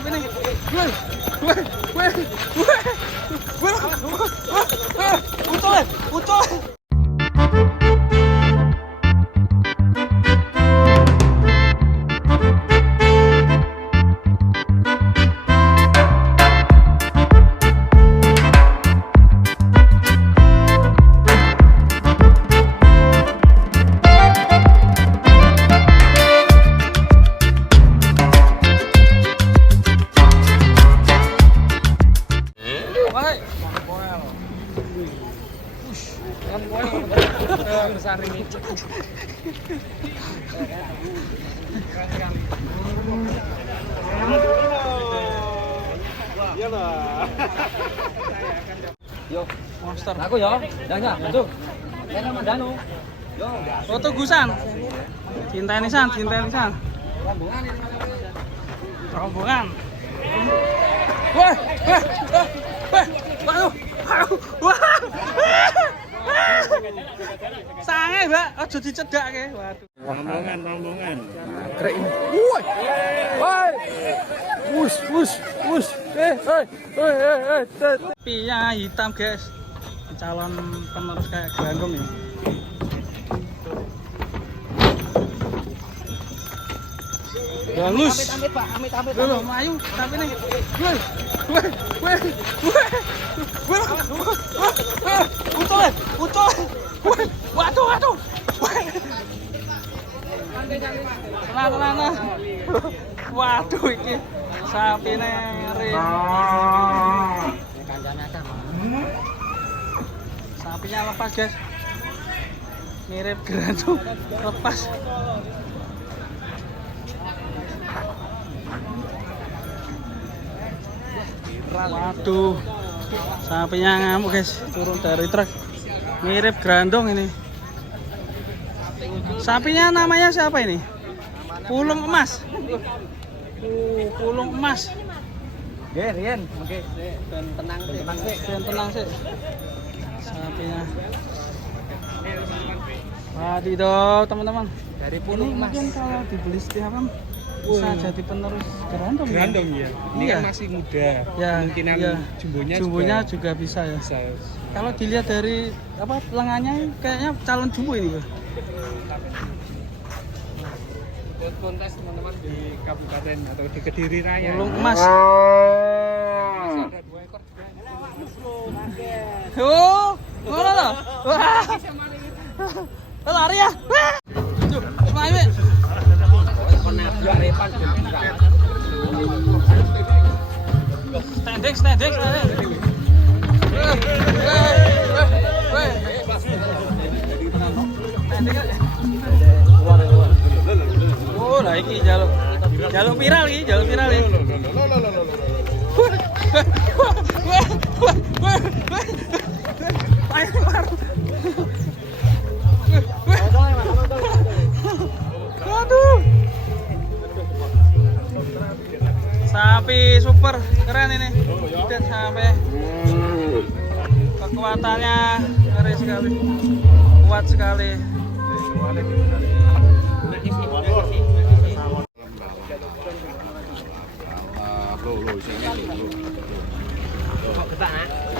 sapi nih. Weh. Utul. Besar ini. Yo, monster. Aku yo. Jangan, masuk. Jangan mandano. Yo, foto gusan. Cinta ini san. Rombongan. Wah. Sange, Mbak. Aja dicedakke. Waduh. Rombongan. Krek ini. Woi. Wus. Pinya hitam, guys. Calon penerus kayak Grandong ini. Bagus. Amit, Pak. Amit. Loh, ayo, tapi nih. Weh. Utul. Waduh. Tenang. Waduh, iki sapi nere. Sapinya lepas, guys. Mirip Grandong lepas. Waduh, sapinya ngamuk, guys. Turun dari truk. Mirip Grandong ini. Sapinya namanya siapa ini? Pulung emas. Pulung emas. Nggih, Rian. Oke, Tenang sih. Sapinya. Wadidaw, teman-teman. dari Ini Pulung Emas. mungkin kalau dibeli setiap kan bisa jadi penerus Grandong. Grandong ya. Ini Iya. kan masih muda. Ya, Kemungkinan iya. jumbonya juga bisa ya. bisa. Kalau dilihat dari lengannya kayaknya calon jumbo ini, Bang. Buat kontes teman-teman di Kabupaten atau di Kediri Raya. Pulung emas. Masih ada 2 ekor juga. Oh, ngono loh. Wah. Lari ya. Wah. Cuk, semangat. Standing. Oh, lah iki jaluk viral iki. Waduh. Sapi super keren ini. Lihat sampai kekuatannya ngeri sekali. Kuat sekali.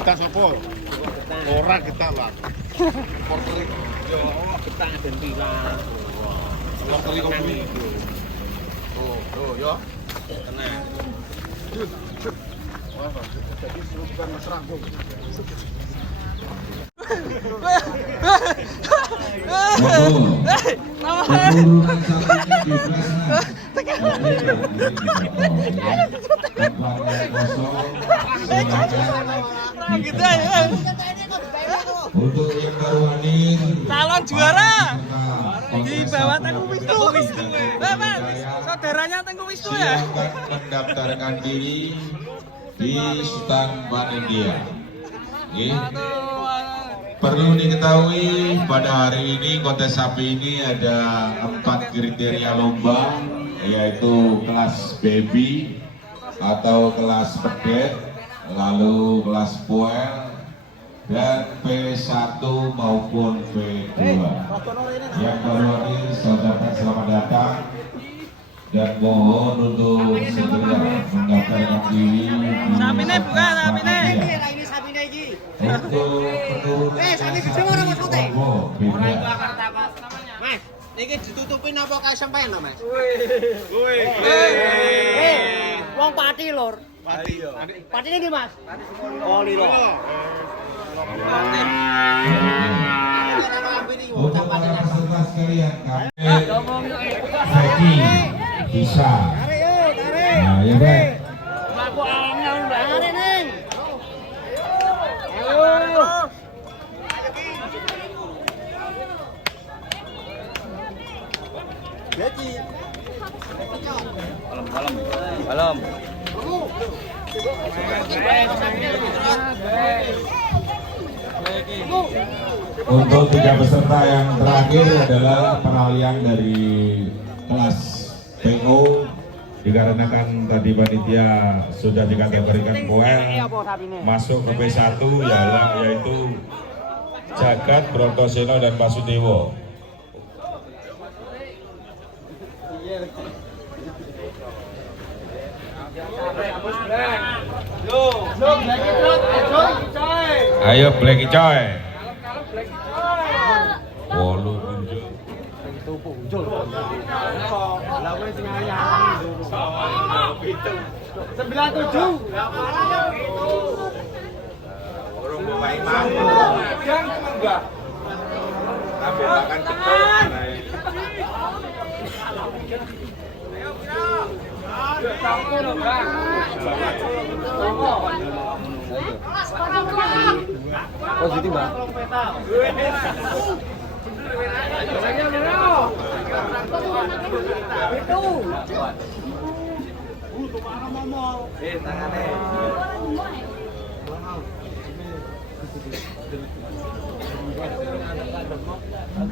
Kita sopo? Orang kita lah. Porteri. Kita ada bilang. Porteri kopi. Oh, ya. Tenang. Jadi bukan Mas Ranggo. Untuk yang berwani Calon juara di bawah Tengku Wisnu. Mas, saudaranya Tengku Wisnu ya. silakan mendaftarkan diri di stand Panitia. Perlu diketahui pada hari ini kontes sapi ini ada 4 kriteria lomba, yaitu kelas baby atau kelas pedet, lalu kelas poel, dan P1 maupun P2. Yang berwani saudara selamat datang dan mohon untuk segera mendaftar kiri. Sapine buka, sapine. Ini sabine iki. Untuk penurunan sapi gede ora Mas Putih? beda. Mas, niki ditutupin apa kae sampean to, Mas? Woi. Wong pati lur. Pati. Patine ndi, Mas? Oh, lilo. Untuk para peserta sekalian, kami Zeki bisa. Nah, ya baik. Aku angel banget ning. Ayo. Beti. Balom. Untuk 3 peserta yang terakhir adalah peralihan dari kelas PO, dikarenakan tadi panitia sudah dikategorikan poin masuk ke P1 yaitu Jagat, Brontoseno dan Basudewo. Ayo Blacky Coy. Wolu muncul. Lah wis ngayang. 97. Orang bawa imam. Jangan enggak. Ambil makan ketok. Positif, Bang.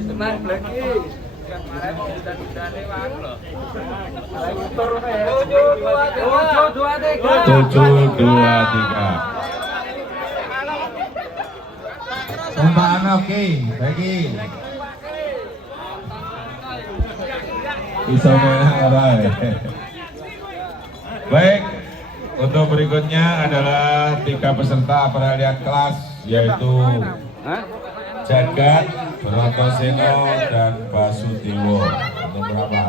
Tenang, Blacky. Tujuh, dua, tiga. Umpaan oke, Blacky. Bisa baik, untuk berikutnya adalah 3 peserta peralihan kelas, yaitu Jagat, Brontoseno dan Basudewo. Untuk berapa?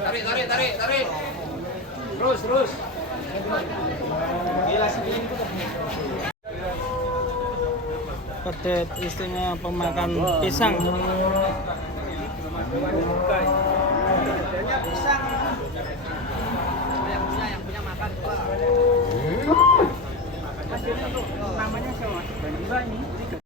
Tarik. Terus. Pedet istimewa pemakan pisang. Namanya siapa?